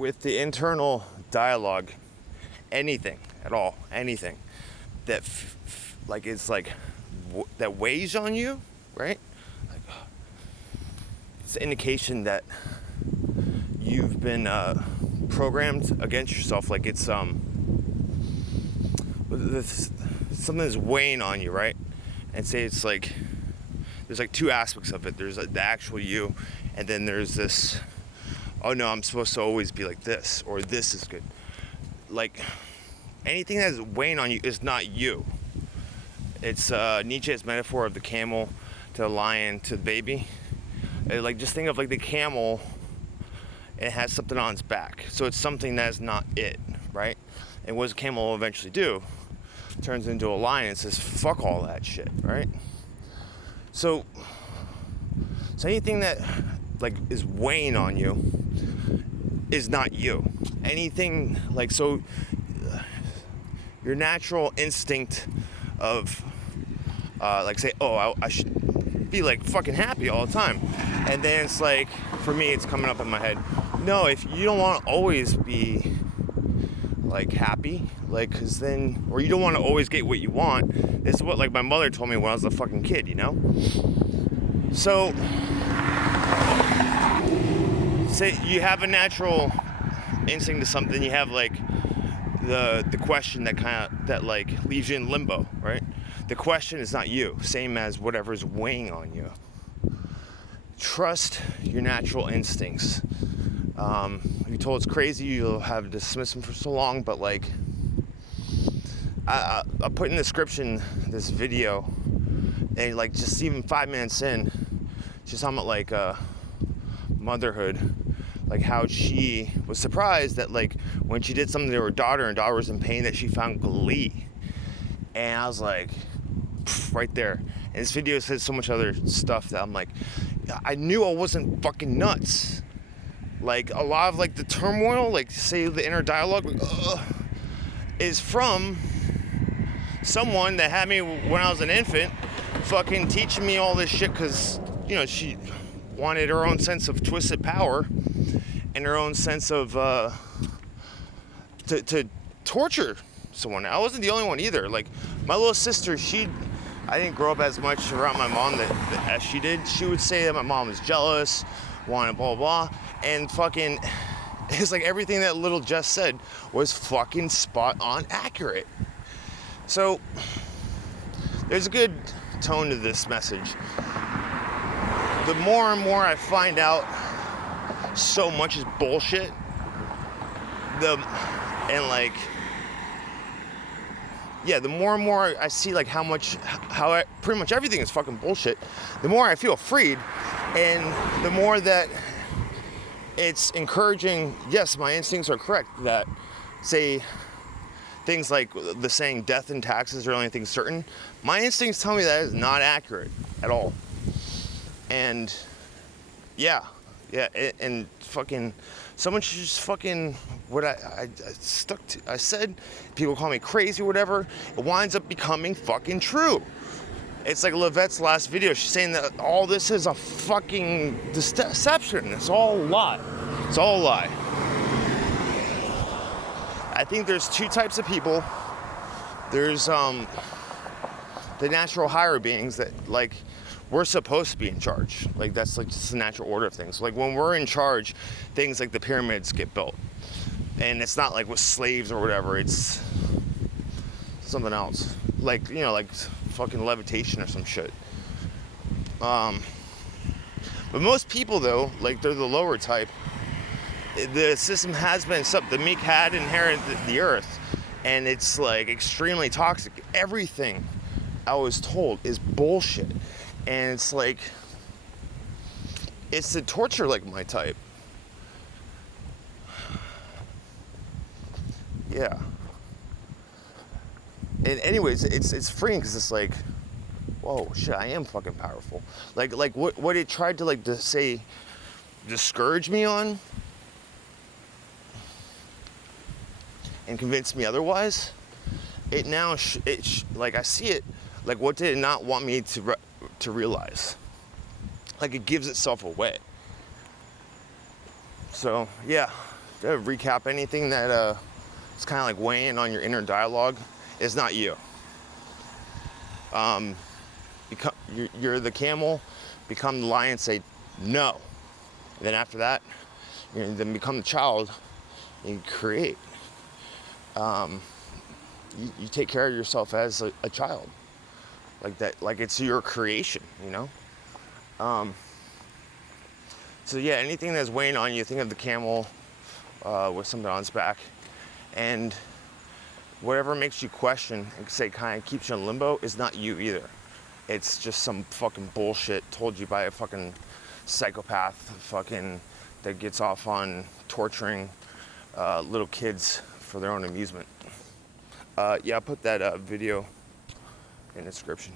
with the internal dialogue, anything at all, anything that like it's like that weighs on you, right? Like, it's an indication that you've been programmed against yourself. Like it's something that's weighing on you, right? And say it's like there's like two aspects of it. There's like the actual you, and then there's this, oh no, I'm supposed to always be like this, or this is good. Like anything that's weighing on you is not you. It's Nietzsche's metaphor of the camel to the lion to the baby. Like just think of like the camel, it has something on its back, so it's something that's not it, right? And what does a camel eventually do? Turns into a lion and says fuck all that shit, right? So anything that like is weighing on you is not you. Anything like, so your natural instinct of like say, oh, I should be like fucking happy all the time, and then it's like, for me it's coming up in my head, no, if you don't want to always be like happy, like, cause then, or you don't want to always get what you want. This is what like my mother told me when I was a fucking kid, you know? So say you have a natural instinct to something, you have like the question that like leaves you in limbo, right? The question is not you, same as whatever's weighing on you. Trust your natural instincts. You're told it's crazy, you'll have dismissed them for so long, but like I'll put in the description this video, and like just even 5 minutes in, she's talking about like motherhood, like how she was surprised that like when she did something to her daughter and daughter was in pain, that she found glee. And I was like, right there. And this video says so much other stuff that I'm like, I knew I wasn't fucking nuts. Like a lot of like the turmoil, like say the inner dialogue, like, is from someone that had me when I was an infant, fucking teaching me all this shit, because you know she wanted her own sense of twisted power and her own sense of to torture someone. I wasn't the only one either. Like my little sister, I didn't grow up as much around my mom as she did. She would say that my mom was jealous, wanted blah blah, and fucking, it's like everything that little Jess said was fucking spot on accurate. So there's a good tone to this message. The more and more I find out so much is bullshit, the more and more I see like how pretty much everything is fucking bullshit, the more I feel freed, and the more that it's encouraging, yes, my instincts are correct, that say things like the saying death and taxes are the only thing certain. My instincts tell me that is not accurate at all. And and fucking someone should just fucking, what I stuck to, I said, people call me crazy or whatever, it winds up becoming fucking true. It's like Levette's last video, she's saying that all this is a fucking deception, it's all a lie. It's all a lie. I think there's two types of people. There's the natural higher beings that like, we're supposed to be in charge. Like that's like just the natural order of things. Like when we're in charge, things like the pyramids get built. And it's not like with slaves or whatever, it's something else. Like, you know, like fucking levitation or some shit. But most people though, like they're the lower type, the system has been set up. The meek had inherited the earth, and it's like extremely toxic. Everything I was told is bullshit. And it's like, it's to torture like my type. Yeah. And anyways, it's freeing because it's like, whoa, shit, I am fucking powerful. Like what it tried to like to say, discourage me on, and convince me otherwise. It now, like I see it, like what did it not want me to realize? Like it gives itself away. So yeah, recap anything that it's kind of like weighing on your inner dialogue is not you. You're the camel, become the lion, say no. And then after that, then become the child and create. You take care of yourself as a child, like that, like it's your creation, you know. So yeah, anything that's weighing on you, think of the camel with something on its back, and whatever makes you question and say kind of keeps you in limbo is not you either. It's just some fucking bullshit told you by a fucking psychopath fucking that gets off on torturing little kids for their own amusement. Yeah, I'll put that video in the description.